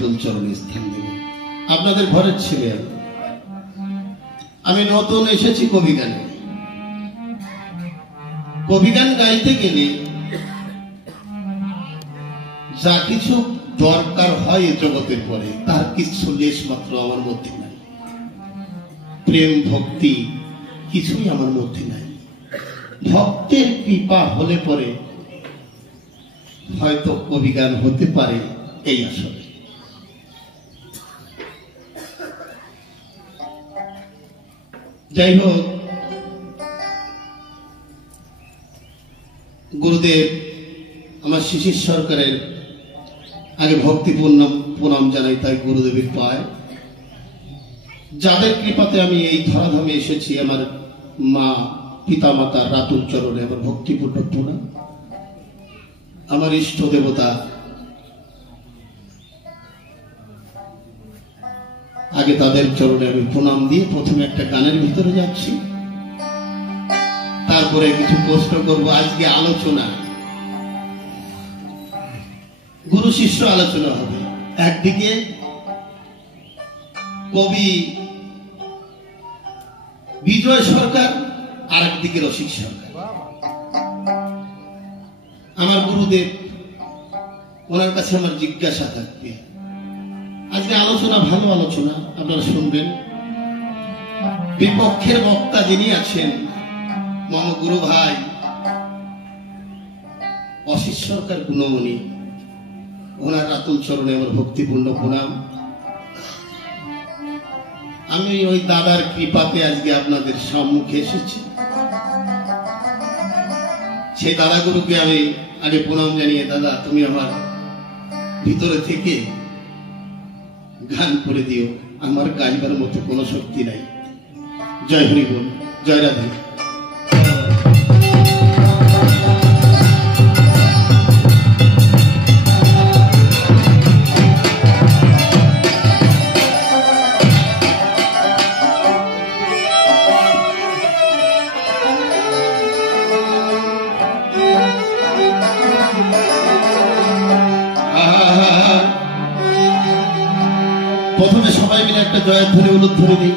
রাতুল চরণে স্থান দেব। আপনাদের ঘরের ছেলে আমি নতুন এসেছি কবিগানে। কবিগান গাইতে গেলে যা কিছু দরকার হয় এ জগতের পরে তার কিছু লেশ মাত্র আমার মধ্যে নাই। প্রেম ভক্তি কিছুই আমার মধ্যে নাই। ভক্তের কৃপা হলে পরে হয়তো কবিগান হতে পারে। এই আসলে যাই হোক, গুরুদেব আমার শিশির সরকারের আগে ভক্তি প্রণাম জানাই, তাই গুরুদেবের পায় যাদের কৃপাতে আমি এই ধরাধামে এসেছি। আমার মা পিতা মাতার রাতুল চরণে আমার ভক্তিপূর্ণ প্রণাম। আমার ইষ্ট দেবতা আগে তাদের চরণে আমি প্রণাম দিয়ে প্রথমে একটা গানের ভিতরে যাচ্ছি, তারপরে কিছু প্রশ্ন করব। আজকে আলোচনা গুরু শিষ্য আলোচনা হবে। একদিকে কবি বিজয় সরকার, আর একদিকে রসিক সরকার। আমার গুরুদেব, ওনার কাছে আমার জিজ্ঞাসা থাকবে। আজকে আলোচনা ভালো আলোচনা, আপনারা শুনবেন। বিপক্ষের বক্তা যিনি আছেন মম গুরু ভাই অসিত সরকার গুণমণি, ওনার রাতুল চরণে আমার ভক্তিপূর্ণ প্রণাম। আমি ওই দাদার কৃপাতে আজকে আপনাদের সম্মুখে এসেছি। সেই দাদা গুরুকে আমি আগে প্রণাম জানিয়ে, দাদা তুমি আমার ভিতরে থেকে গান করে দিও, আমার গাইবার মতো কোনো শক্তি নাই। জয় হরি বল, জয় রাধে। প্রথমে সবাই মিলে একটা জয়ধ্বনি উলুধ্বনি দিই।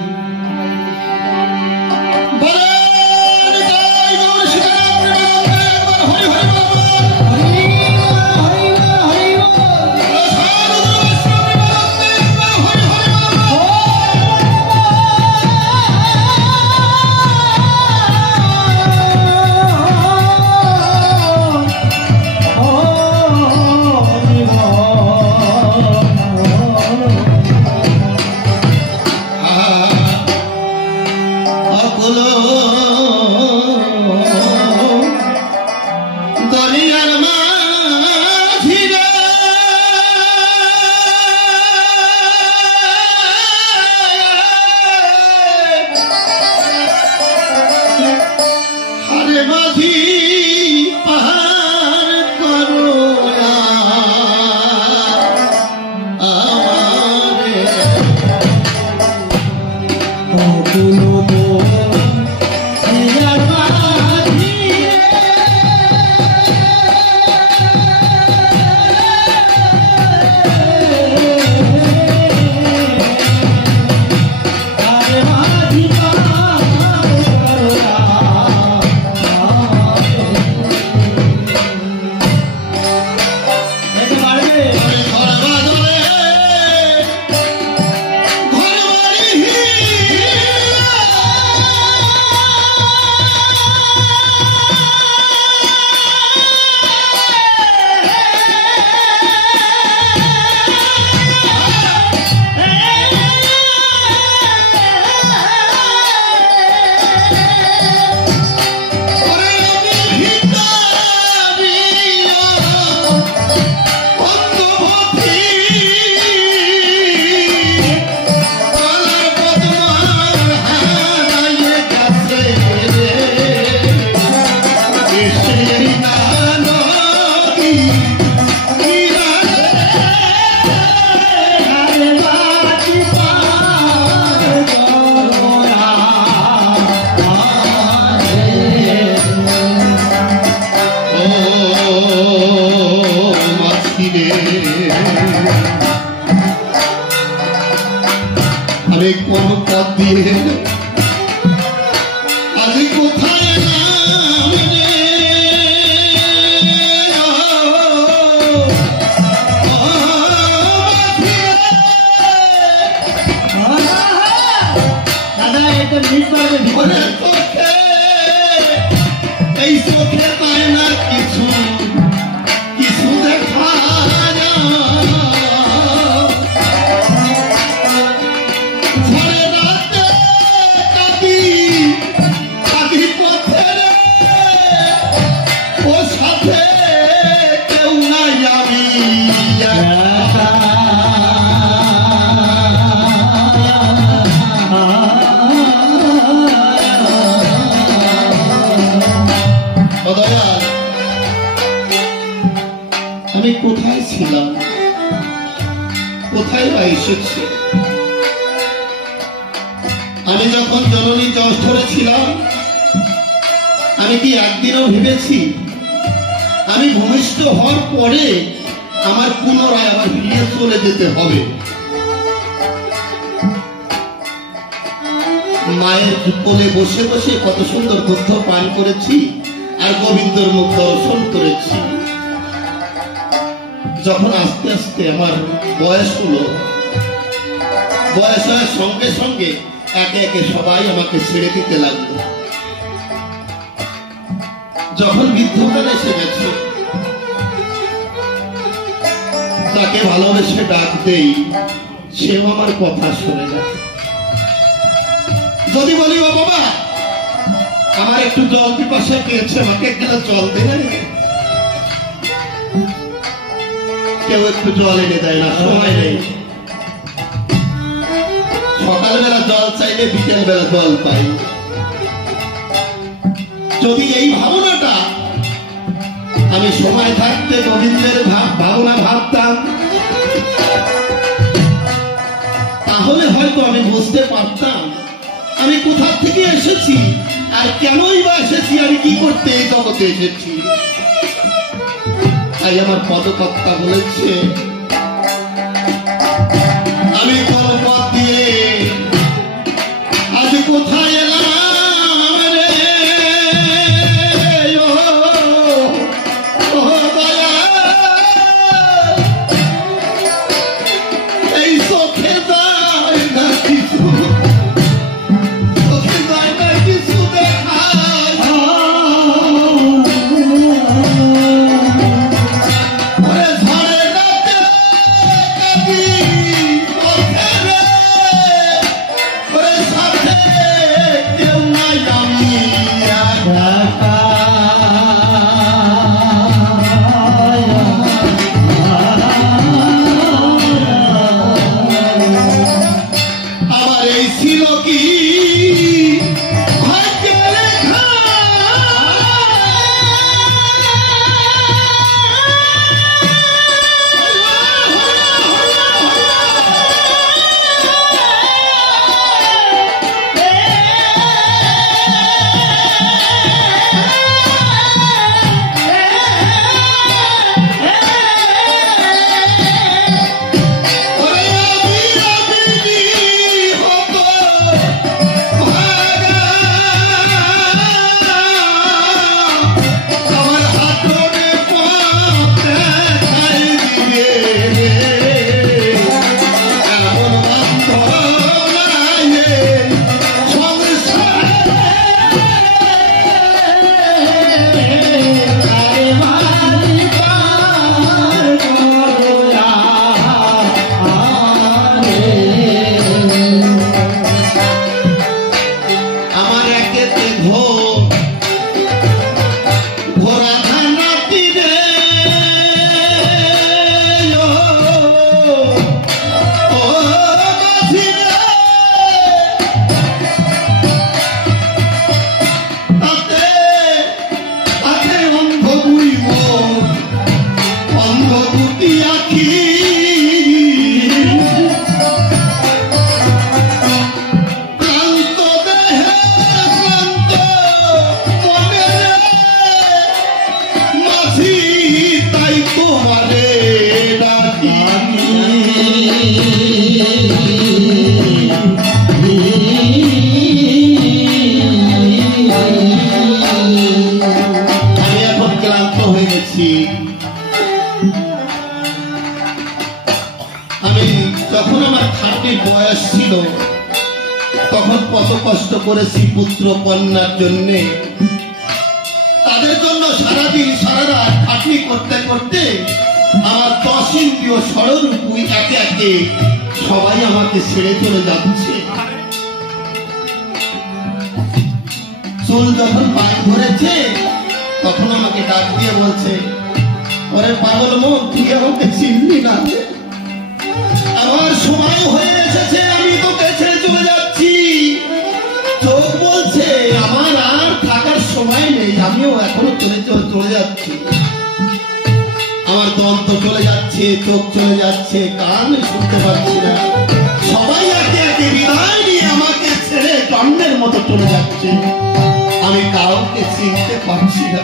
কোন পথ দিয়ে আজ কোথায় এলাম রে? এই চোখে পায় না কিছু কিছু দেখা ঝড়ে রাতে কাঁদি কাঁদি পথে ও সাথে কেউ নাই আমি আমি কোথায় ছিলাম, কোথায় বা এসেছি? আমি যখন জননী জশ ধরেছিলাম আমি কি একদিনও ভেবেছি আমি ভূমিষ্ঠ হওয়ার পরে আমার পুনরায় আবার ফিরে চলে যেতে হবে? মায়ের কোলে বসে বসে কত সুন্দর দুগ্ধ পান করেছি আর গোবিন্দর মুখ দর্শন করেছি। যখন আস্তে আস্তে আমার বয়স হলো, বয়স হওয়ার সঙ্গে সঙ্গে একে একে সবাই আমাকে ছেড়ে দিতে লাগলো। যখন বৃদ্ধকাল এসে গেছে তাকে ভালোবেসে ডাক দেই, সেও আমার কথা শোনে না। যদি বলি ও বাবা আমার একটু জল পিপাসা পেয়েছে, আমাকে একটা জল দেবে, কেউ একটু জল এনে দেয় না, সময় নেই। সকালবেলা জল চাইলে বিকেল বেলা জল পাই। যদি এই ভাবনাটা আমি সময় থাকতে গোবিন্দের ভাবনা ভাবতাম তাহলে হয়তো আমি বুঝতে পারতাম আমি কোথা থেকে এসেছি আর কেনই বা এসেছি, আমি কি করতে এই জগতে এসেছি। তাই আমার পদকর্তা বলেছে আমি কোন পথ দিয়ে আজ কোথায় এলাম রে? এই চোখে যায় না কিছু, চোখে যায় না কিছু দেখায়। ঝড়ে রাতে কাঁদি পথে রে, সাথে কেউ নাই আমি একা। আমার এই ছিল কি ভাগ্যে লেখা? আমার খাটির বয়স ছিল তখন কত কষ্ট করেছি পুত্র কন্যার জন্যে, তাদের জন্য সারাদিন সারা রাত খাটনি করতে করতে আমার 10 ইন্দ্রিয় ষড়রূপ একে একে সবাই আমাকে ছেড়ে চলে যাচ্ছে। চুল যখন পায়ে ধরেছে তখন আমাকে ডাক দিয়ে বলছে, ওরে পাগল মন, তুই আমাকে চিনলি না? আমার সময় হয়ে এসেছে, আমি তোকে ছেড়ে চলে যাচ্ছি। চোখ বলছে আমার আর থাকার সময় নেই, আমিও এখনো চলে যাচ্ছি। আমার দন্ত চলে যাচ্ছে, চোখ চলে যাচ্ছে, কান শুনতে পাচ্ছি না। সবাই একে একে বিদায় নিয়ে আমাকে ছেড়ে জন্মের মতো চলে যাচ্ছে, আমি কাউকে চিনতে পারছি না।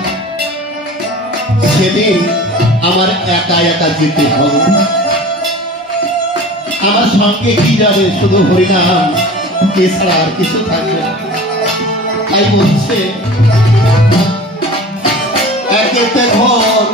সেদিন আমার একা একা যেতে হবে। আমার সঙ্গে কি যাবে? শুধু হরিনাম, এছাড়া আর কিছু থাকবে না। তাই বলছে একেতে ঘর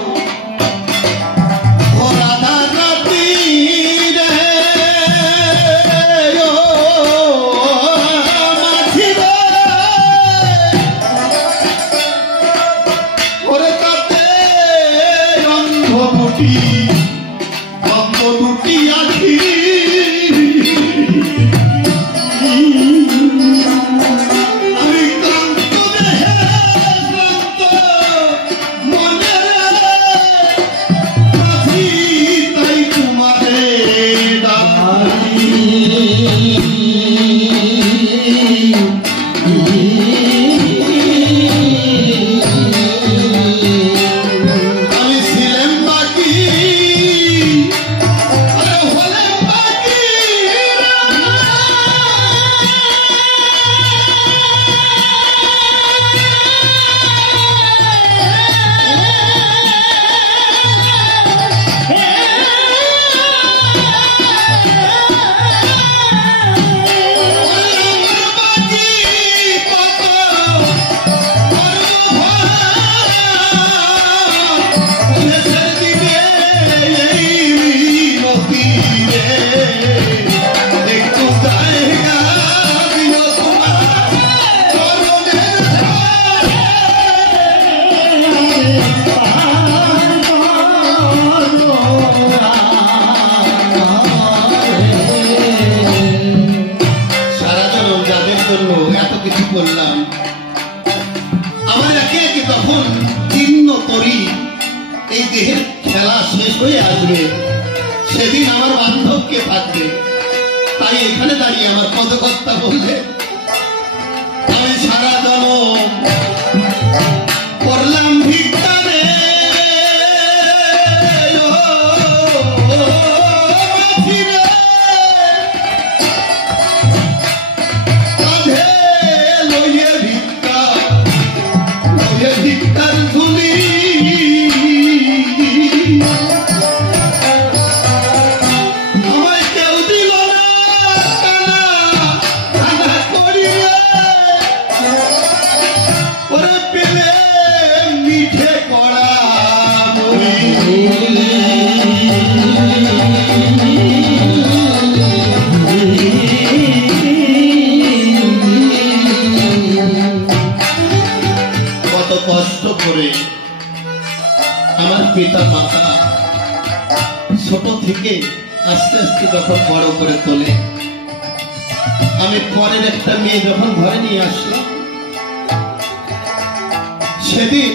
সেদিন আমার বান্ধবকে থাকবে। তাই এখানে দাঁড়িয়ে আমার পদকর্তা বললে আমি সারা জনম করলাম ভিক্ষা রে, ভিক্ষার ঝুলি পিতা মাতা ছোট থেকে আস্তে আস্তে যখন বড় করে তোলে। আমি পরের একটা মেয়ে যখন ঘরে নিয়ে আসলাম, সেদিন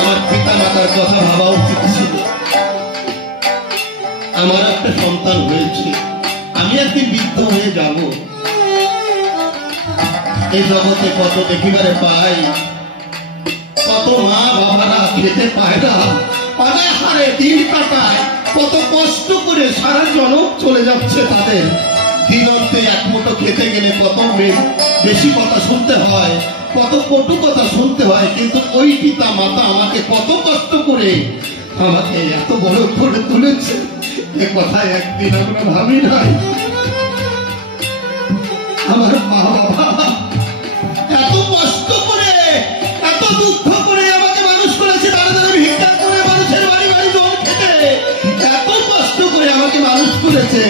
আমার পিতা মাতার কথা ভাবা উচিত ছিল। আমার একটা সন্তান হয়েছে, আমি একদিন বৃদ্ধ হয়ে যাব। এই জগতে কত দেখিবারে পাই, কত মা বাবারা খেতে পায় না, অনাহারে দিন কাটায়, কত কষ্ট করে সারা জনম চলে যাচ্ছে তাদের। দিনন্তে এক মুঠো খেতে গেলে কত বেশি কথা শুনতে হয়, কত কটু কথা শুনতে হয়। কিন্তু ওই পিতা মাতা আমাকে কত কষ্ট করে আমাকে এত বড় করে তুলেছে, এ কথা একদিন আমরা ভাবি নাই। আমার মা বাবা এত কষ্ট করে, এত দুঃখ করে আমাকে মানুষ করেছে, ভিক্ষা করে মানুষের বাড়ি বাড়ি জল খেতে এত কষ্ট করে আমাকে মানুষ করেছে। হয়েছে,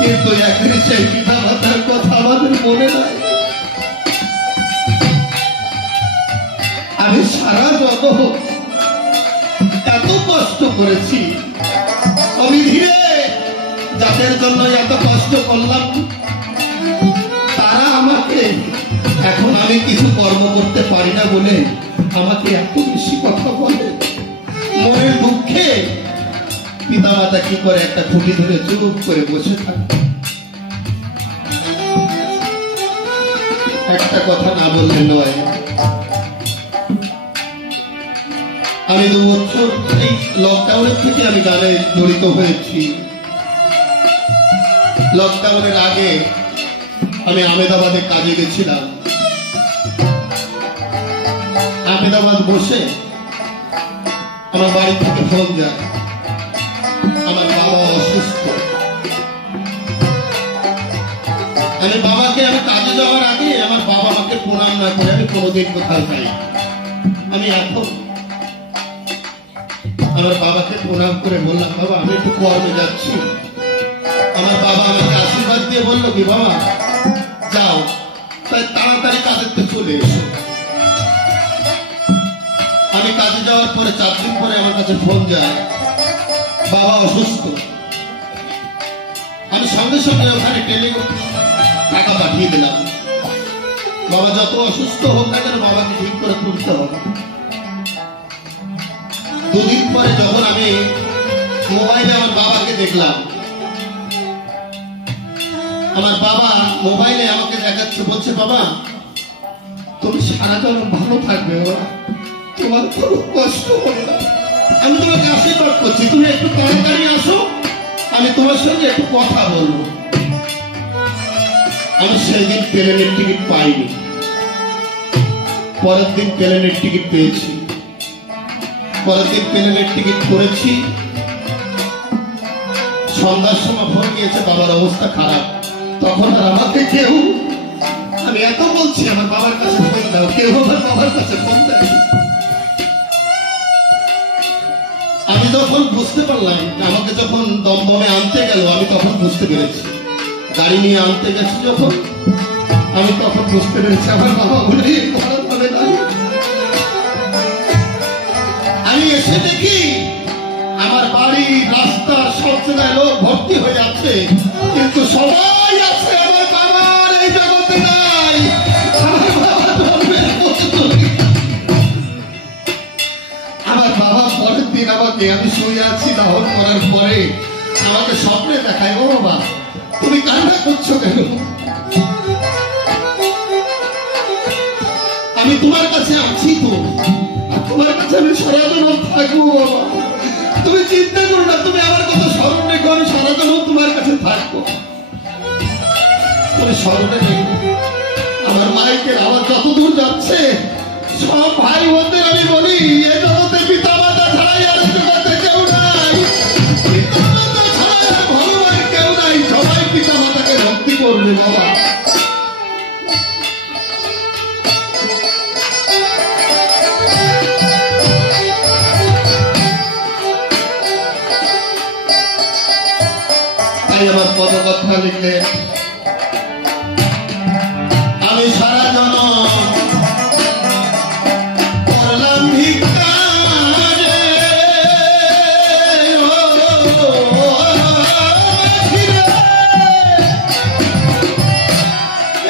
কিন্তু একদিন সেই পিতা মাতার কথা আমাদের মনে নাই। আমি সারা জন্ম এত কষ্ট করেছি, আমি ধীরে যাদের জন্য এত কষ্ট করলাম তারা আমাকে, এখন আমি কিছু কর্ম করতে পারি না বলে আমাকে এত বেশি কথা বলে। মনের দুঃখে পিতা মাতা কি করে একটা খুঁটি ধরে চুপ করে বসে থাকে, একটা কথা না বললে নয়। আমি 2 বছর এই লকডাউনের থেকে আমি গানে জড়িত হয়েছি। লকডাউনের আগে আমি আহমেদাবাদে কাজে গেছিলাম। আহমেদাবাদ বসে আমার বাড়ি থেকে ফোন যায়, আমার বাবা অসুস্থ। আমি কাজে যাওয়ার আগে আমার বাবা আমাকে প্রণাম না করে আমি কোনোদিন কোথাও যাই। আমি এখন আমার বাবাকে প্রণাম করে বললাম, বাবা আমি একটু কর্মে যাচ্ছি। আমার বাবা আমাকে আশীর্বাদ দিয়ে বললো কি, বাবা যাও, তাই তাড়াতাড়ি কাজেতে চলে এসো। আমি কাজে যাওয়ার পরে 4 দিন পরে আমার কাছে ফোন যায়, বাবা অসুস্থ। আমি সঙ্গে সঙ্গে ওখানে টাকা পাঠিয়ে দিলাম। বাবা যত অসুস্থ হোক না কেন বাবাকে ঠিক করে তুলতে হবে। 2 দিন পরে যখন আমি মোবাইলে আমার বাবাকে দেখলাম, আমার বাবা মোবাইলে আমাকে দেখাচ্ছে, বলছে বাবা তুমি সারা জীবন ভালো থাকবে, তোমার কোনো কষ্ট হবে না। আমি তোমাকে আশীর্বাদ করছি, তুমি একটু তাড়াতাড়ি আসো, আমি তোমার সঙ্গে একটু কথা বলবো। আমি সেই দিন প্লেনের টিকিট পাইনি, পরের দিন প্লেনের টিকিট পেয়েছি। পরের দিন প্লেনের টিকিট করেছি। সন্ধ্যার সময় ফোন গিয়েছে, বাবার অবস্থা খারাপ। তখন আর আমাকে কেউ, আমি এত বলছি আমার বাবার কাছে ফোন দাও, কেউ আমার বাবার কাছে ফোন দেয়। আমি যখন বুঝতে পারলাম, আমাকে যখন দমদমে আনতে গেল, আমি তখন বুঝতে পেরেছি। গাড়ি নিয়ে আনতে গেছি যখন, আমি তখন বুঝতে পেরেছি আমার বাবা বলে খারাপ হবে না। আমি এসে দেখি আমার বাড়ি রাস্তার সব জায়গায় লোক ভর্তি হয়ে যাচ্ছে, কিন্তু সবাই আছে, আমার বাবার এই জগতে নাই। আমার বাবা পরের দিন আমাকে, আমি শুয়ে আছি দাহন করার পরে, আমাকে স্বপ্নে দেখায়, ও বাবা তুমি কান্না করছো কেন? আমি তোমার কাছে আছি তো, আর তোমার কাছে আমি সারা জীবন থাকবো। বাবা তুমি চিন্তা করো না, তুমি আমার কথা স্মরণ রেখো, আমি সারা জীবন তোমার কাছে থাকবো। তুমি স্মরণে রেখো। আমার মাইকের আওয়াজ যতদূর যাচ্ছে, সব ভাই বোনদের আমি বলি, এ জগতে পিতা মাতা ছাড়াই আর জগতে কেউ নাই, পিতা মাতা ছাড়াই আর ভগবান কেউ নাই। সবাই পিতা মাতাকে ভক্তি করবে। বাবা আমার পদকথা লিখলে, আমি সারা জনম করলাম ভিক্ষা,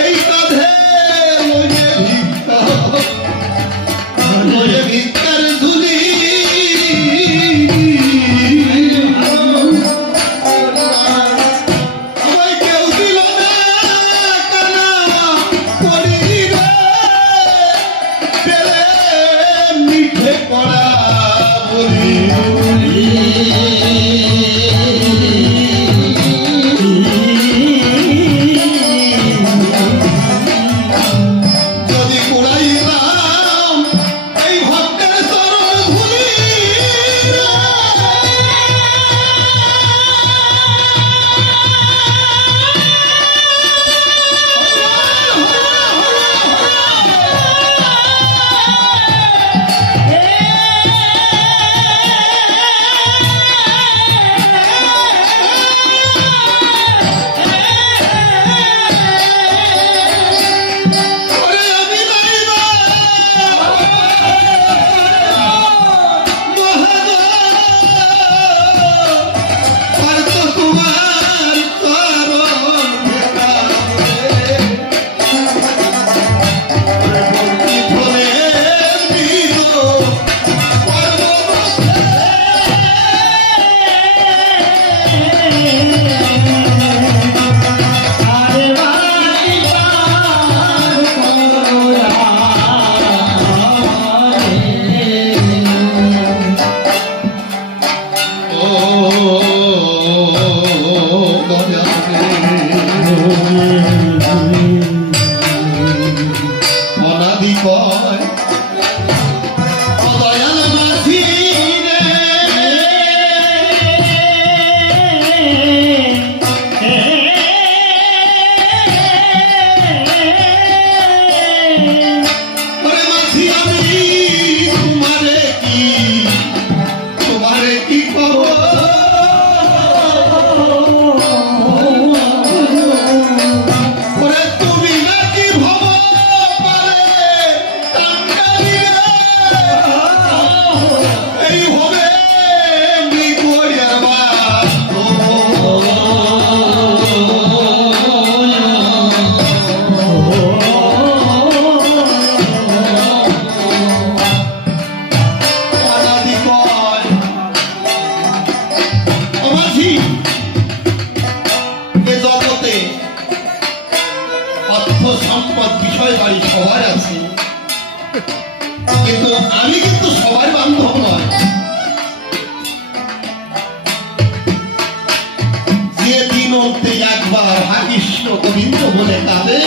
এই কাঁধে ভিক্ষার ধুলি, কৃষ্ণ গোবিন্দ বলে কাঁদে,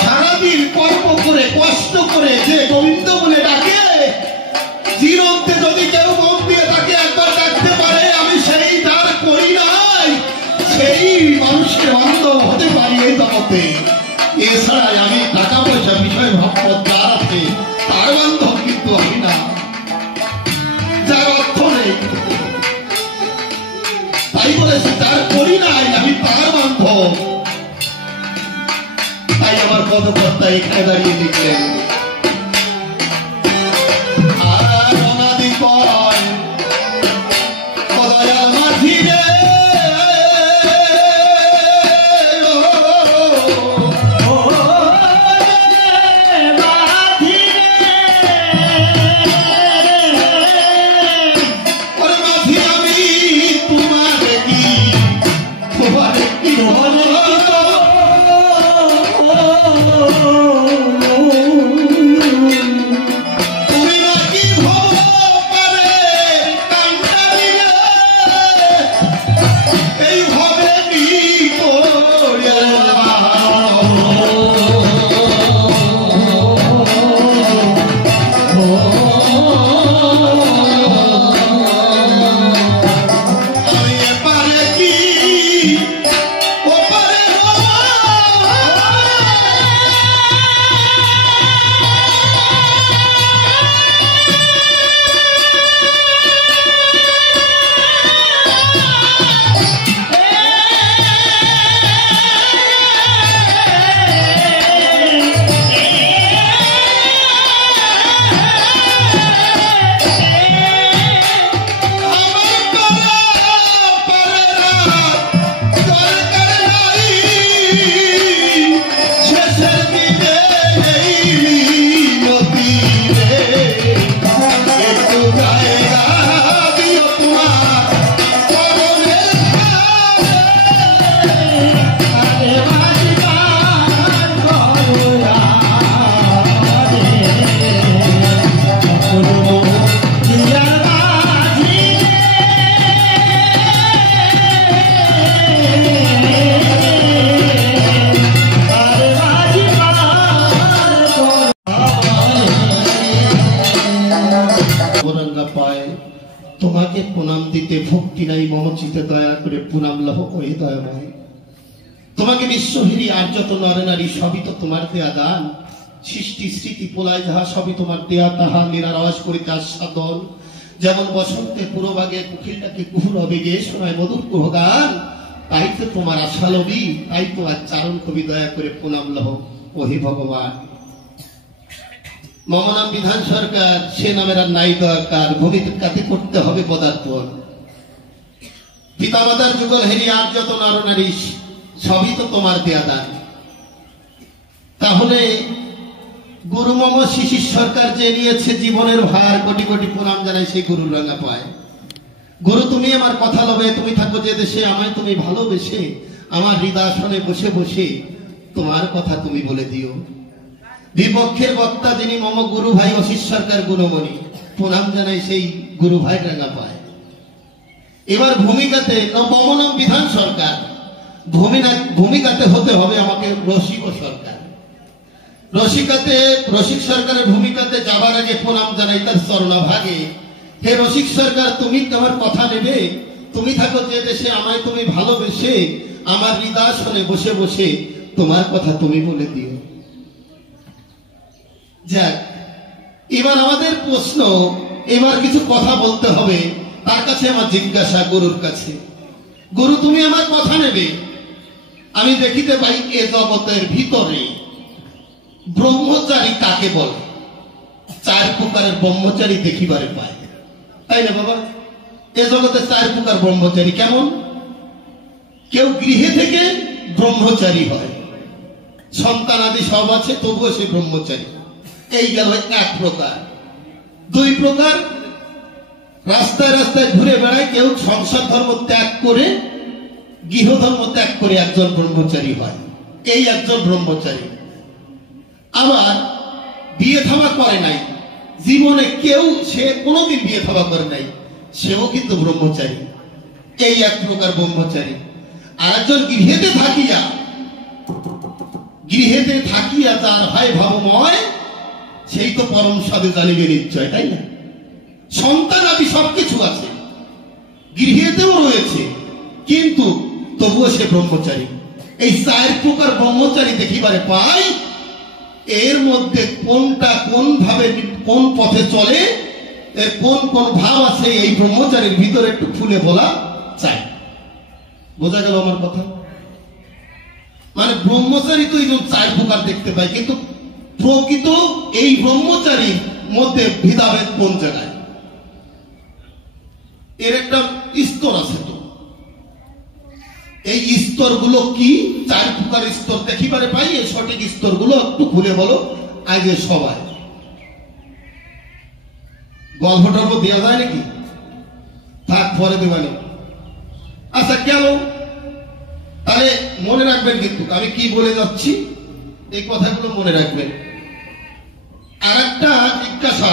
সারাদিন কর্ম করে কষ্ট করে যে গোবিন্দ বলে ডাকে, জীবনতে যদি কেউ মন দিয়ে তাকে একবার ডাকতে পারে, আমি সেই তার করি নাই, সেই মানুষকে বান্ধব হতে পারি এই জগতে। এছাড়াই আমি টাকা পয়সা বিষয় ভাবত যার আছে তার বান্ধব কিন্তু আমি না, যার অর্থ নেই। তাই বলেছে তার করি নাই, আমি তার বান্ধব। তাই আমার পদকর্তা এখানে দাঁড়িয়ে লিখলেন, আর অনাদি কয় কদয়াল মাঝি রে, তোমাকে প্রণাম দিতে ভক্তি নাই মমচিতে, দয়া করে প্রণাম লহ ওই দয়াময়। তোমাকে বিশ্বহীরি আর যত নর নারী সবই তো তোমার দেয়া দান, সৃষ্টি স্মৃতি পোলায় যাহা সবই তোমার দেয়া, তাহা নিরারস করিতে আস্বাদন। যেমন বসন্তে পুরোভাগে কুকিলটাকে কুহুর বেগে শোনায় মধুর কুহগান, তাই তো তোমার আশালবী, তাই তো আজ চারণ কবি, দয়া করে প্রণাম লহ ওহে ভগবান। মম নাম বিধান সরকার, সে নামের আর নাই দরকার, ভূমিকাতে করতে হবে পদার্পণ। পিতামাতার যুগল হেরি আর যত নর নারী সবই তো তোমার দেয়া দান। তাহলে গুরু মম শিশির সরকার যে নিয়েছে জীবনের ভার, কোটি কোটি প্রণাম জানাই সেই গুরুর রাঙা পায়। গুরু তুমি আমার কথা লবে, তুমি থাকো যে দেশে, আমায় তুমি ভালোবেসে আমার হৃদয়াসনে বসে বসে তোমার কথা তুমি বলে দিও। বিপক্ষের বক্তা যিনি মম গুরু ভাই অশিস সরকার গুণমণি, প্রণাম জানাই সেই গুরু ভাই রাঙা পায়। এবার ভূমিকাতে মম নাম বিধান সরকার, ভূমিকাতে হতে হবে আমাকে রসিক সরকার। রসিক সরকারের ভূমিকাতে যাবার আগে প্রণাম জানাই তার চরণাভাগে। হে রসিক সরকার, তুমি তোমার কথা নেবে, তুমি থাকো যে দেশে, আমায় তুমি ভালোবেসে আমার হৃদয়াসনে বসে বসে তোমার কথা তুমি বলে দিও। যাক, এবার আমাদের প্রশ্ন, এবার কিছু কথা বলতে হবে। তার কাছে আমার জিজ্ঞাসা গুরুর কাছে, গুরু তুমি আমার কথা নেবে, আমি দেখিতে পাই এ জগতের ভিতরে ব্রহ্মচারী কাকে বলে? চার প্রকারের ব্রহ্মচারী দেখিবারে পায়, তাই না বাবা? এ জগতে চার প্রকার ব্রহ্মচারী। কেমন? কেউ গৃহে থেকে ব্রহ্মচারী হয়, সন্তান আদি সব আছে, তবুও সে ব্রহ্মচারী। এই গেল এক প্রকার। দুই প্রকার, রাস্তায় রাস্তায় ঘুরে বেড়ায়, কেউ সংসার ধর্ম ত্যাগ করে গৃহ ধর্ম ত্যাগ করে একজন ব্রহ্মচারী হয়, এই একজন ব্রহ্মচারী। আবার বিয়ে থামা করে নাই জীবনে কেউ, সে কোনোদিন বিয়ে থামা করে নাই, সেও কিন্তু ব্রহ্মচারী, এই এক প্রকার ব্রহ্মচারী। আর একজন গৃহেতে থাকিয়া যার ভাই ভাবময়, সেই তো পরম সাধে জানিবে নিশ্চয়, তাই না? সন্তান আদি সবকিছু আছে, গৃহেতেও রয়েছে, কিন্তু তবুও সে ব্রহ্মচারী। এই 4 প্রকার ব্রহ্মচারী দেখিবারে পাই, এর মধ্যে কোনটা কোন ভাবে কোন পথে চলে, এর কোন কোন ভাব আছে, এই ব্রহ্মচারীর ভিতরে একটু খুলে বলা চাই। বোঝা গেল আমার কথা? মানে ব্রহ্মচারী তো এই 4 প্রকার দেখতে পাই, কিন্তু প্রকৃত এই ব্রহ্মচারীর মধ্যে ভেদাভেদ কোন জায়গায়? এর একটা স্তর আছে। তো এই স্তরগুলো কি? 4 প্রকার স্তর দেখিবারে পাই, এই সঠিক স্তরগুলো একটু খুলে বলো আগে সবাই। গল্প টল্প দেওয়া যায় নাকি? থাক, পরে দেবানি। আচ্ছা গেল, তাহলে মনে রাখবেন কিন্তু আমি কি বলে যাচ্ছি, এই কথাগুলো মনে রাখবেন। আর একটা জিজ্ঞাসা,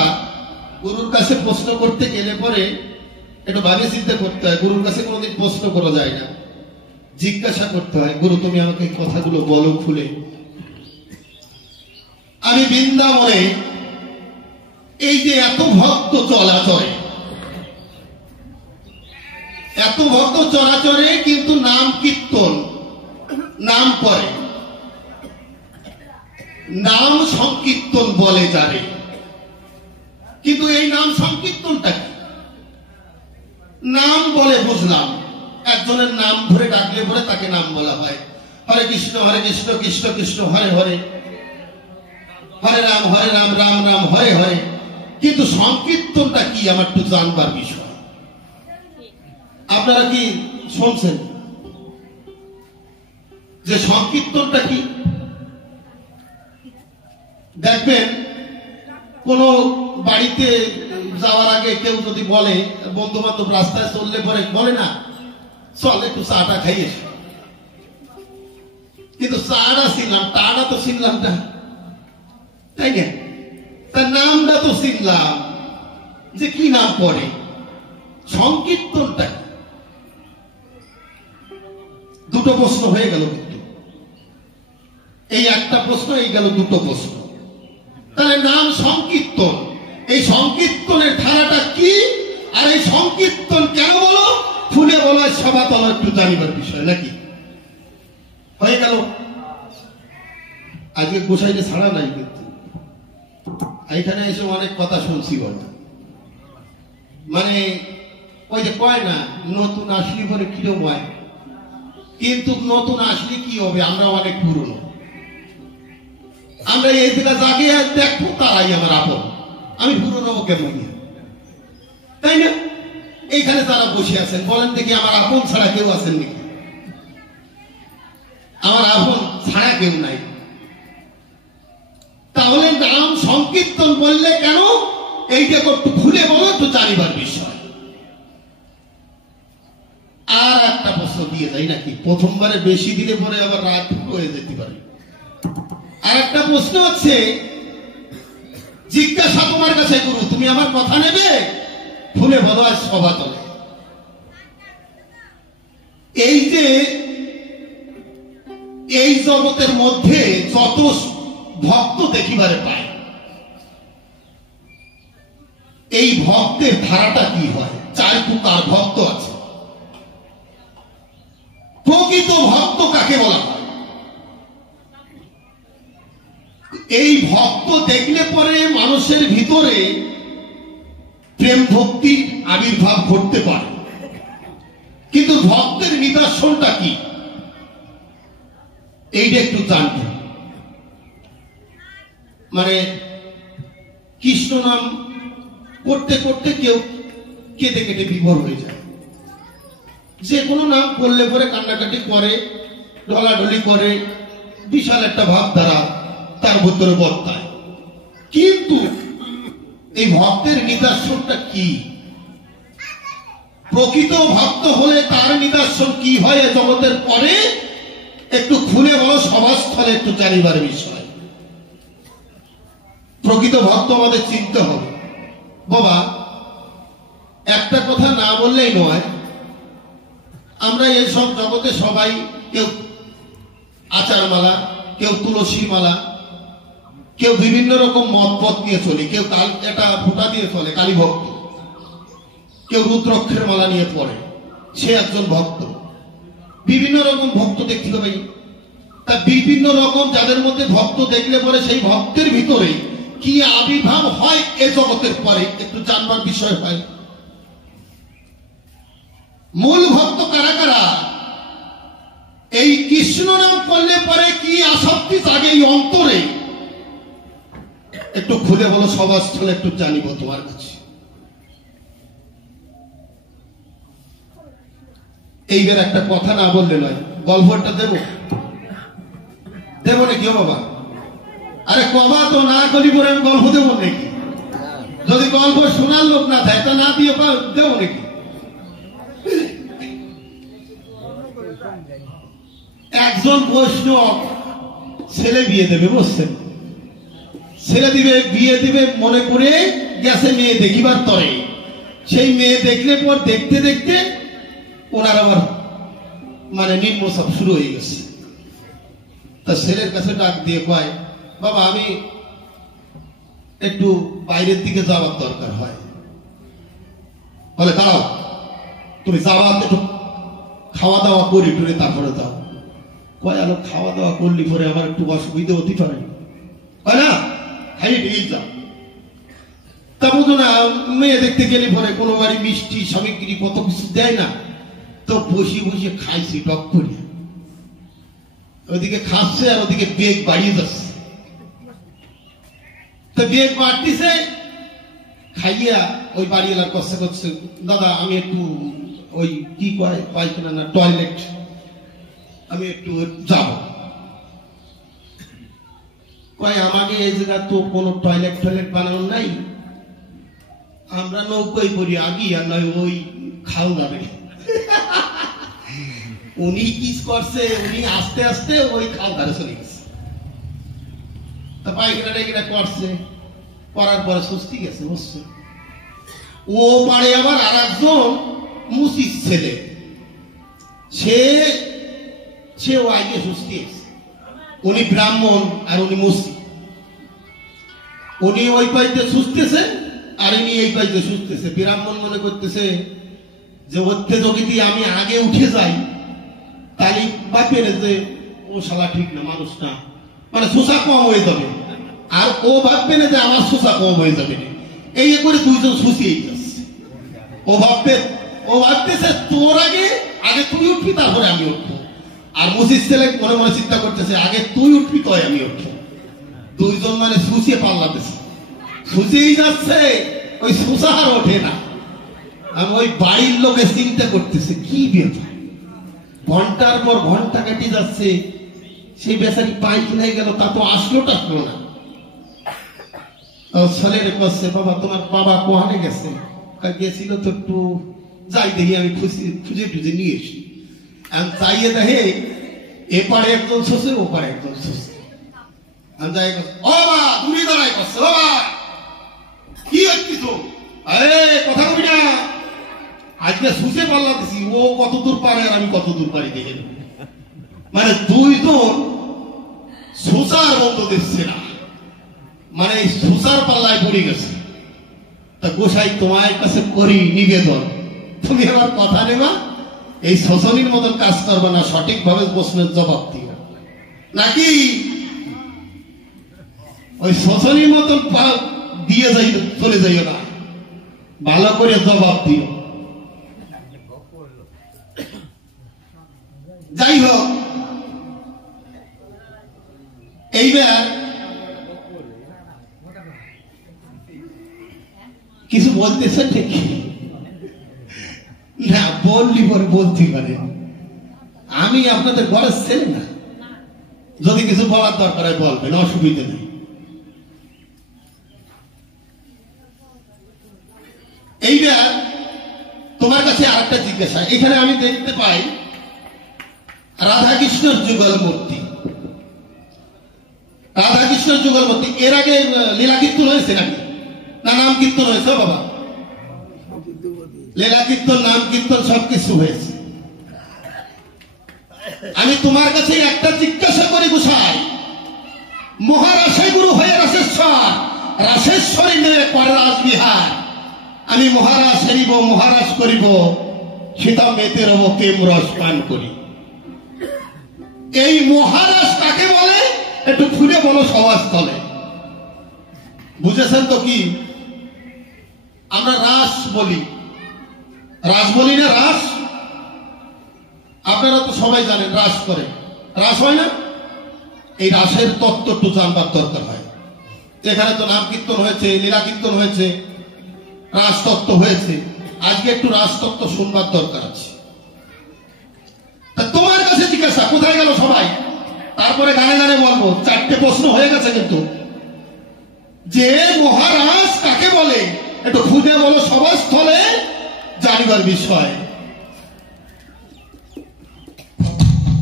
গুরুর কাছে প্রশ্ন করতে গেলে পরে একটু ভাবে চিন্তা করতে হয়। গুরুর কাছে কোনোদিন প্রশ্ন করা যায় না, জিজ্ঞাসা করতে হয়, গুরু তুমি আমাকে কথাগুলো বলো খুলে। আমি বৃন্দাবনে এই যে এত ভক্ত চলাচলে, কিন্তু নাম কীর্তন নাম করে, নাম সংকীর্তন বলে যাবে, কিন্তু এই নাম সংকীর্তনটা কি? নাম বলে বুঝলাম, একজনের নাম ধরে ডাকলে পরে তাকে নাম বলা হয়। হরে কৃষ্ণ কৃষ্ণ কৃষ্ণ হরে হরে, হরে রাম রাম রাম হরে হরে। কিন্তু সংকীর্তনটা কি আমার একটু জানবার বিষয়। আপনারা কি শুনছেন যে সংকীর্তনটা কি? দেখবেন কোন বাড়িতে যাওয়ার আগে কেউ যদি বলে, বন্ধু বান্ধব রাস্তায় চললে পরে বলে না, চল একটু চাটা খাইয়ে, কিন্তু চাটা চিনলাম, টাটা তো চিনলাম না, তাই না? তার নামটা তো চিনলাম, যে কি নাম পড়ে। সংকীর্তনটা দুটো প্রশ্ন হয়ে গেল, কিন্তু এই একটা প্রশ্ন, এই গেল দুটো প্রশ্ন। তাহলে নাম সংকীর্তন, এই সংকীর্তনের ধারাটা কি, আর এই সংকীর্তন কেন বলো, ফুলে বলো, সভাতল একটু জানিবার বিষয় নাকি? হয়ে গেল। আজকে গোসাইকে ছাড়া নাই, কিন্তু এখানে এসে অনেক কথা শুনছি বলে, মানে ওই যে কয় না, নতুন আসলি পরে কিরম হয়, কিন্তু নতুন আসলে কি হবে, আমরা অনেক পুরনো, আমরা এই দিকে যাকে দেখবো তারাই আমার আপন, আমি পুরনো কেমন, তাই না? এইখানে যারা বসে আছেন বলেন দেখি, আমার আপন ছাড়া কেউ আছেন নাকি? আমার আপন ছাড়া কেউ নাই। তাহলে নাম সংকীর্তন বললে কেন, এইটা একটু খুলে বলো, একটু জানিবার বিষয়। আর একটা প্রশ্ন দিয়ে যাই নাকি, প্রথমবারে বেশি দিলে পরে আবার রাত হয়ে যেতে পারে। আর একটা প্রশ্ন হচ্ছে, জিজ্ঞাসা তোমার কাছে, গুরু তুমি আমার কথা নেবে, খুলে বলো আজ সভাতলে। এই যে এই জগতের মধ্যে যত ভক্ত দেখিবারে পায়, এই ভক্তের ধারাটা কি হয়? 4 প্রকার ভক্ত আছে। প্রকৃত ভক্ত কাকে বলা হয়? এই ভক্ত দেখলে পরে মানুষের ভিতরে প্রেম ভক্তির আবির্ভাব ঘটতে পারে, কিন্তু ভক্তের নিদর্শনটা কি, এইটা একটু জানতে। মানে কৃষ্ণ নাম করতে করতে কেউ কেটে কেটে বিভোর হয়ে যায়, যে কোনো নাম করলে পরে কান্নাকাটি করে, ঢলাঢলি করে, বিশাল একটা ভাবধারা তার ভিতরে বর্তায়। কিন্তু এই ভক্তের নিদর্শনটা কি? প্রকৃত ভক্ত হলে তার নিদর্শন কি হয় এ জগতের পরে একটু খুলে বলো, সভাস্থলে একটু জানিবার বিষয়। প্রকৃত ভক্ত আমাদের চিনতে হবে। বাবা একটা কথা না বললেই নয়, আমরা এইসব জগতে সবাই কেউ আচার মালা, কেউ তুলসী মালা, কেউ বিভিন্ন রকম মত নিয়ে চলি, কেউ এটা ফোঁটা দিয়ে চলে কালী ভক্ত, কেউ রুদ্রাক্ষের মালা নিয়ে পড়ে, সে একজন ভক্ত। বিভিন্ন রকম ভক্ত দেখতে হবে। তা বিভিন্ন রকম যাদের মধ্যে ভক্ত দেখলে পরে সেই ভক্তের ভিতরে কি আবির্ভাব হয় এ জগতের পরে একটু জানবার বিষয় হয়। মূল ভক্ত কারা কারা? এই কৃষ্ণ নাম করলে পরে কি আসক্তি জাগে এই অন্তরে, একটু খুলে বলো সভাস্থলে, একটু জানিব তোমার কাছে। এইবার একটা কথা না বললে নয়, গল্পটা দেব নাকি? ও বাবা, আরে কবা তো না করি পরে আমি গল্প দেবো নাকি? যদি গল্প শোনার লোক না থাকে তা না দিয়ে দেবো নাকি? একজন বৈষ্ণব ছেলে বিয়ে দেবে, বুঝছেন? ছেলে দিবে, বিয়ে দিবে মনে করে গেছে মেয়ে দেখিবার তরে। সেই মেয়ে দেখলে পর দেখতে দেখতে ওনার আবার মানে নিম্নচাপ শুরু হয়ে গেছে। তা ছেলের কাছে ডাক দিয়ে কয়, বাবা আমি একটু বাইরের দিকে যাওয়ার দরকার হয়। বলে দাঁড়াও, তুমি যাওয়া একটু খাওয়া দাওয়া করি টুরে তারপরে যাও। কয় আলো খাওয়া দাওয়া করলি পরে আমার একটু অসুবিধা হতে পারে, হয় না? খাই নিয়ে যাও। তা বুঝো না, মেয়ে দেখতে গেলে পরে কোনো বাড়ি মিষ্টি সামগ্রী কত কিছু দেয় না, তো বসে বসে খাইছি টক করে। ওদিকে খাচ্ছে আর ওদিকে বেগ বাড়িয়ে যাচ্ছে। তো বেগ বাড়তিছে, খাইয়া ওই বাড়িওয়ালার কষ্ট করছে, দাদা আমি একটু ওই কি কয় পায়খানা না টয়লেট, আমি একটু যাব। কয় আমাকে এই জায়গা তো কোনো টয়লেট বানানো নাই, আমরা নৌকোয় করি আগি, আর নয় ওই খাও যাবে। উনি কি করছে, উনি আস্তে আস্তে ওই খাল ধারে চলে গেছে। তা পায়খানা করছে, করার পরে সুস্থি গেছে, বুঝছে? ও পারে আবার আর একজন মুসির ছেলে, সেও আগে সুস্থি গেছে। উনি ব্রাহ্মণ আর উনি মুসি। উনি ওই পাইতে সুস্থেছে আর ইনি এই পাইতে সুস্থেছে। ব্রাহ্মণ মনে করতেছে যে অত্যজগিতি আমি আগে উঠে যাই, তাহলে বাপের যে ও শালা ঠিক না, মানুষ না, মানে শোষা কম হয়ে যাবে। আর ও ভাববে না যে আমার শোষা কম হয়ে যাবে। এই করে দুইজন শুষিয়ে যাচ্ছে। ও ভাবতেছে তোর আগে তুই উঠবি, তারপরে আমি উঠবো। আর মুসির ছেলে মনে মনে চিন্তা করতেছে আগে তুই উঠবি তয় আমি উঠবো। দুইজন মানে শুষিয়ে পাল্লাতেছে, শুষিয়েই যাচ্ছে, ওই শোষা আর ওঠে না। আমি ওই বাড়ির লোকে চিন্তা করতেছে কি ব্যাপার, ঘন্টার পর ঘন্টা কেটে যাচ্ছে, সেই বেচারি পায়খানা গেল, তা তো আসলো না। ছেলের কাছে, বাবা তোমার বাবা কোহানে গেছে? গেছিল তো একটু যাই দেখি, আমি খুঁজে টুজে নিয়ে এসি। চাইয়ে দেখে এপারে একজন শ্বশুর, ওপারে একজন শ্বশুর। যাই ও বাবা তুমি দাঁড়াই করছে, বাবা কি হচ্ছি তো, আরে কথা কবি না, আজকে শুষে পাল্লা দিছি, ও কত দূর পারে আর আমি কত দূর পারি দেখে। মানে দুইজন শোষার বন্ধ দিচ্ছে না, মানে শোষার পাল্লায় পড়ে গেছে। তা গোসাই তোমার কাছে করি নিবেদন, তুমি আমার কথা নেবা, এই শোষণীর মতন কাজ করবে না, সঠিকভাবে প্রশ্নের জবাব দিও, নাকি ওই শোষণীর মতন দিয়ে যাই চলে যাইও না, ভালো করে জবাব দিও। যাই হোক, এইবার কিছু বলতেছে ঠিক না, বললি পরে বলতে পারে। আমি আপনাদের ঘরের ছেলে না, যদি কিছু বলার দরকার হয় বলবেন, অসুবিধা নেই। এইবার তোমার কাছে আরেকটা জিজ্ঞাসা, এখানে আমি দেখতে পাই রাধা কৃষ্ণের যুগল মূর্তি। রাধা কৃষ্ণের যুগল মূর্তি এর আগে লীলা কীর্তন হয়েছে নাকি? না নাম কীর্তন হয়েছে? বাবা লীলা কীর্তন, নাম কীর্তন সবকিছু হয়েছে। আমি তোমার কাছে একটা জিজ্ঞাসা করি গোসাই, মহারাশে গুরু হয়ে রাসেশ্বর, রাসেশ্বরী নেবে করে রাসবিহার। আমি মহারাজ হেরিব, মহারাজ করিব, সীতা মেতে রব প্রেম রস পান করি। এই মহারাজ কাকে বলে একটু খুলে বলো সমাজ তলে। বুঝেছেন তো? কি আমরা রাস বলি, রাস বলি না? রাস আপনারা তো সবাই জানেন, রাস করে, রাস হয় না? এই রাসের তত্ত্ব একটু জানবার দরকার হয়। এখানে তো নাম কীর্তন হয়েছে, লীলা কীর্তন হয়েছে, রাস তত্ত্ব হয়েছে, আজকে একটু রাস তত্ত্ব শুনবার দরকার আছে। তোমার কাছে জিজ্ঞাসা, কোথায় গেল সবাই? তারপরে গানে গানে বলবো। 4টে প্রশ্ন হয়ে গেছে কিন্তু। যে মহারাজ কাকে বলে একটু খুঁজে বলো সবার স্থলে, জানিবার বিষয়।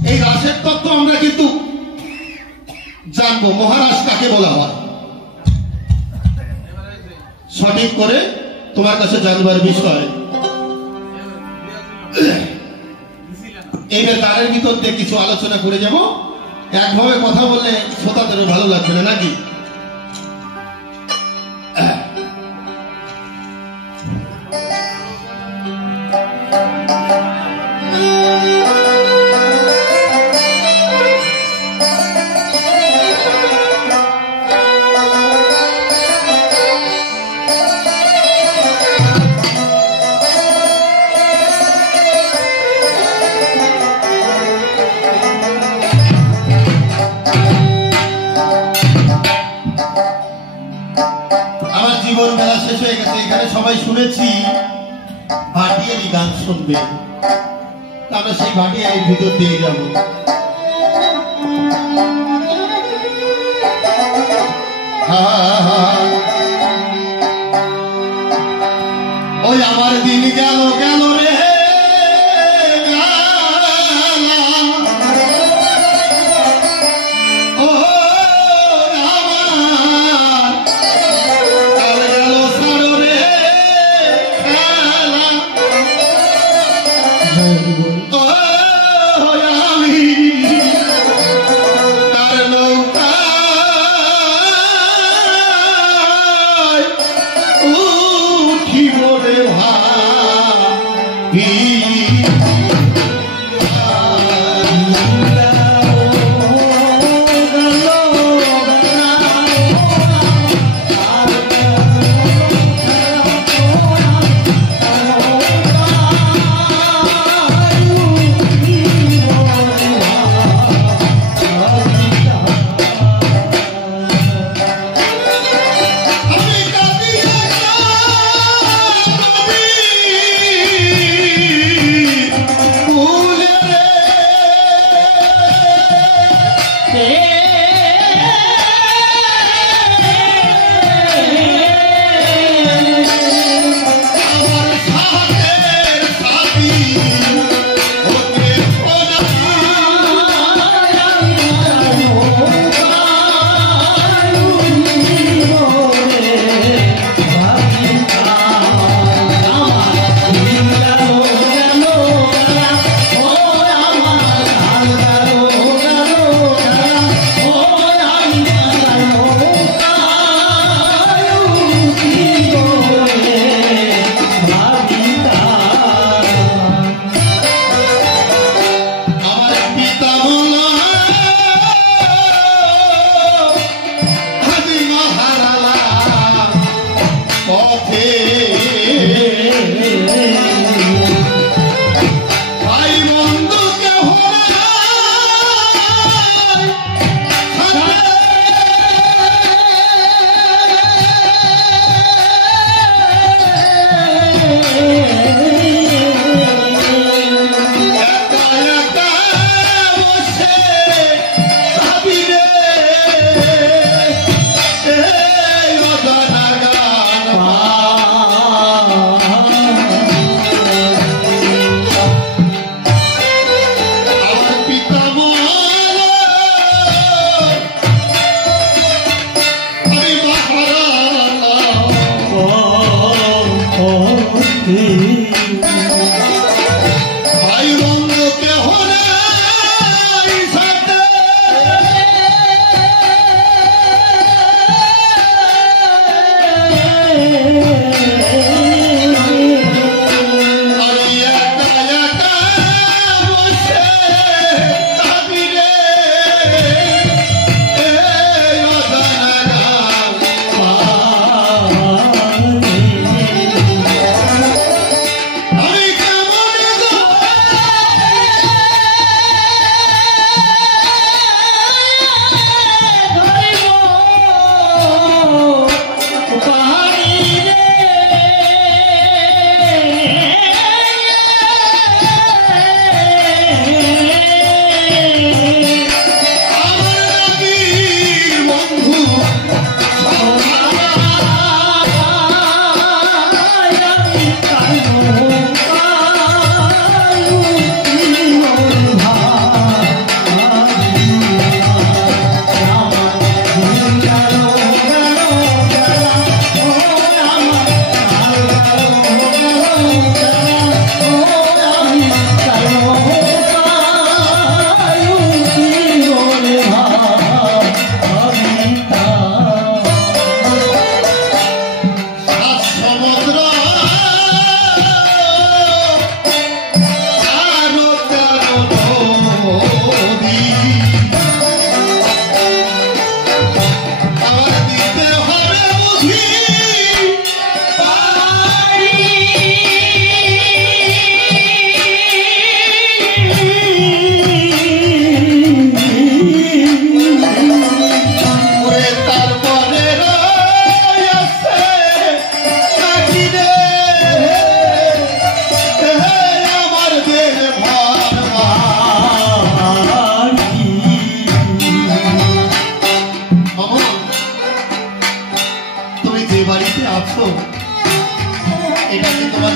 এই রাসের তত্ত্ব আমরা কিন্তু জানবো, মহারাজ কাকে বলা হয় সঠিক করে তোমার কাছে জানবার বিষয়। এইবার গানের ভিতর দিয়ে কিছু আলোচনা করে যাব। একভাবে কথা বললে শ্রোতাদেরও ভালো লাগবে না, নাকি? এখানে সবাই শুনেছি ভাটিয়ালি গান শুনবে, আমরা সেই ভাটিয়ালির ভিতর দিয়ে যাব। ওই আমার দিন গেল গেল রে,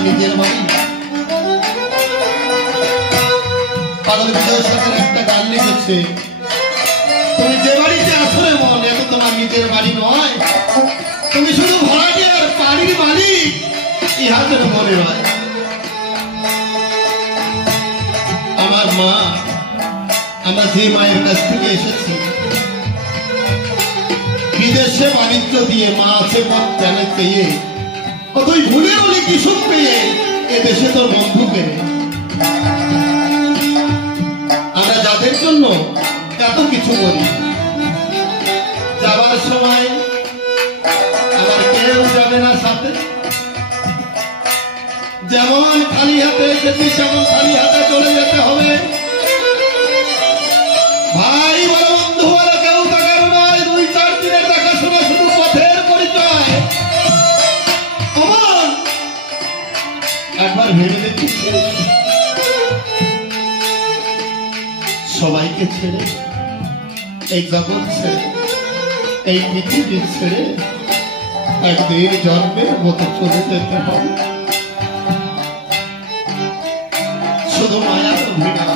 নিজের বাড়ি? পাগল বিজয় সরকার একটা গান লিখেছে, তুমি যে বাড়িতে আসো রে মন, এত তোমার নিজের বাড়ি নয়, তুমি শুধু ভাড়াটিয়ার বাড়ির মালিক, ইহা যেন মনে হয়। আমার মা, আমরা যে মায়ের কাছ থেকে এসেছি, বিদেশে বাণিজ্য দিয়ে মা আছে পথ জানে পেয়ে, কতই ভুলের অনেক কিছু পেয়ে এদেশে তোর বন্ধু পেয়ে, আমরা যাদের জন্য এত কিছু করি, যাবার সময় আমার কেউ যাবে না সাথে, যেমন খালি হাতে এসেছি সেমন খালি হাতে চলে যেতে হবে। ভাই বলো, বন্ধু বলো, কেউ টাকার নয়, 2-4 দিনের দেখাশোনা, শুধু পথের পরিচয়। অমন একবার ভেবে দেখি, সবাইকে ছেড়ে, এই জগৎ ছেড়ে, এই পৃথিবী ছেড়ে একদিন জন্মের মতো চলে যেতে হবে, শুধু মায়ার অভিনয়।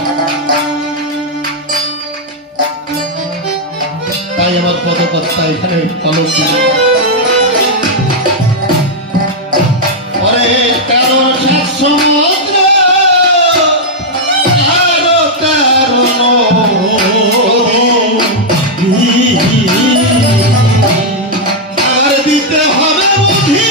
তাই আমার পদকর্তা এখানে কলম দিল, পরে 13 সাত সমুদ্র আরো 13 আর দিতে হবে বুঝি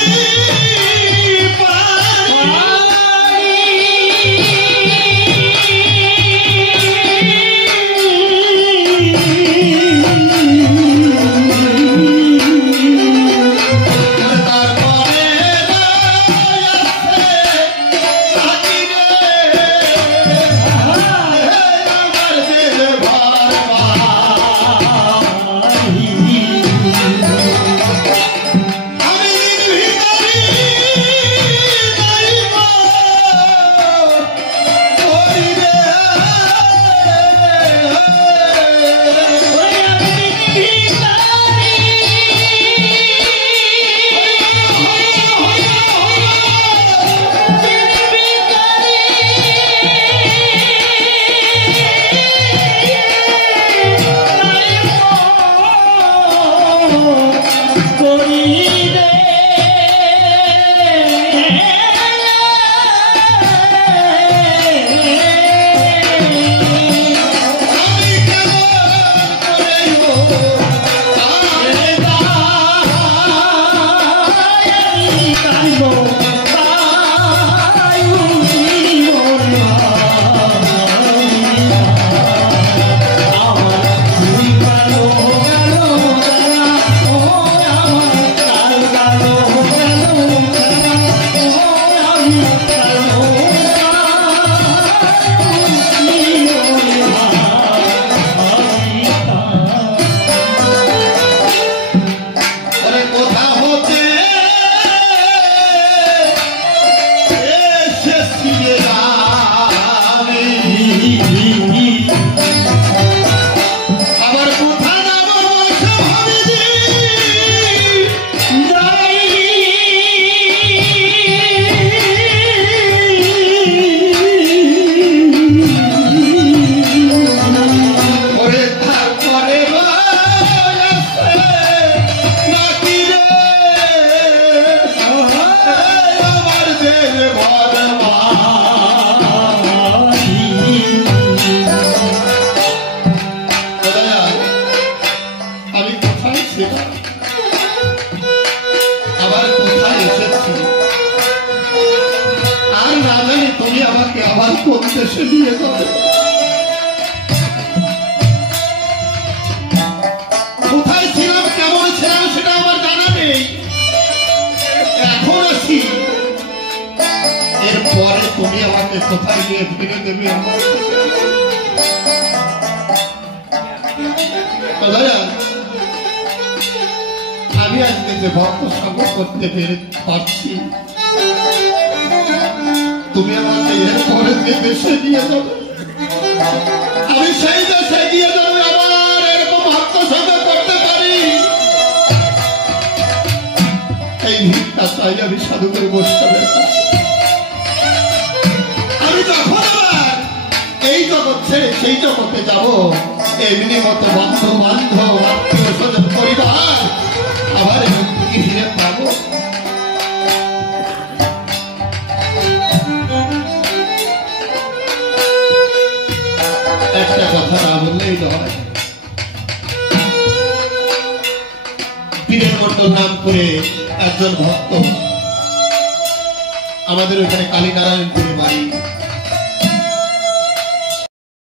কোথায় ছিলাম, কেমন ছিলাম সেটা আমার জানা নেই, এখন আছি। এরপরে তুমি আমাকে কোথায় নিয়ে ফিরে দেবে আমার? আমি আজকে যে ভক্ত সঙ্গ করতে পারছি, তুমি আমাকে এরপরে যে দেশে নিয়ে যাবে, আমি সেই দেশে গিয়ে যাবো, আবার এরকম ভক্ত সঙ্গ করতে পারি, এই ভিক্ষা চাই আমি সাধুদের বৈষ্ণবের কাছে। আমি যখন আবার এই জগৎ ছেড়ে সেই জগতে যাব, এমনি মতো বন্ধু বান্ধব আত্মীয় স্বজন পরিবার আবার মুক্তি ফিরে পাবো। একটা কথা না বললেই নয়, বীরের মন্ডল নাম করে একজন ভক্ত আমাদের ওইখানে কালীনারায়ণপুরে বাড়ি,